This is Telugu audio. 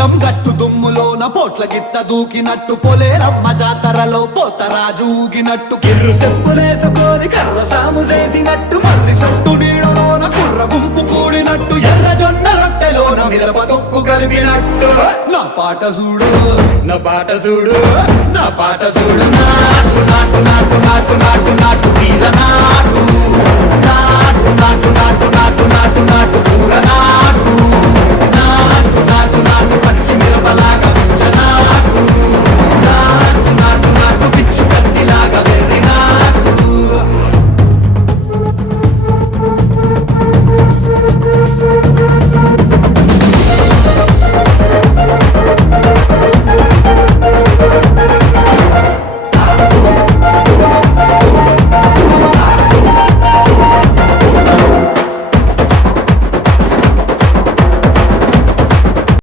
పొలం గట్టు దుమ్ములోన పోట్ల గిట్ట దూకినట్టు పొలేరమ్మ జాతరలో పోతరాజు ఊగినట్టు కిర్రు చెప్పులేసుకొని కర్ర సాము చేసినట్టు మర్రి సొట్టు నీడలోన కుర్ర గుంపు కూడినట్టు ఎర్ర జొన్న రొట్టెలోన మిరప తొక్కు కలిపినట్టు నా పాట చూడు నా పాట చూడు నా పాట చూడు నాటు నాటు నాటు నాటు నాటు నాటు తీర నాటు నాటు నాటు నాటు నాటు నాటు నాటు పూర నాటు